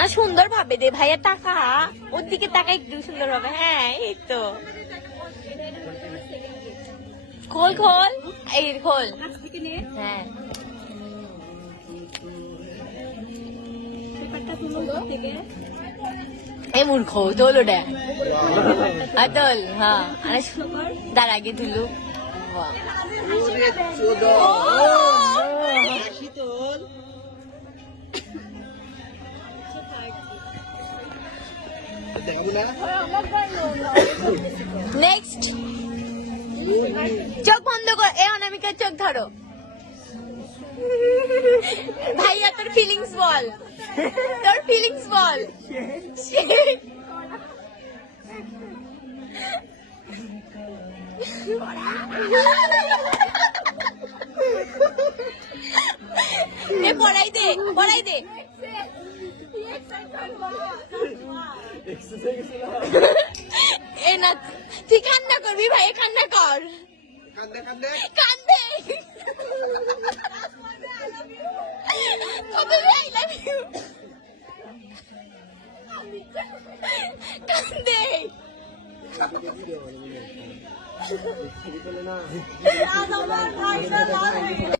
আর সুন্দর ভাবে দে ভাইয়া, টাকা ওর দিকে টাকা একটু সুন্দর ভাবে। হ্যাঁ এই তো, খোল খোল, এই খোল। হ্যাঁ এই মূর্খ তোল ওটা, তোল। হ্যাঁ তার আগে তুলু। নেক্সট, চোখ বন্ধ কর। এ অনামিকার চোখ ধরো। ভাইয়া তোর ফিলিংস বল, তোর ফিলিংস বল। পড়াই দে, পড়াই দে। এ না, তুই কান্না করবি ভাই, কান্না কর, কান্দে আই লাভ ইউ, কান্দে।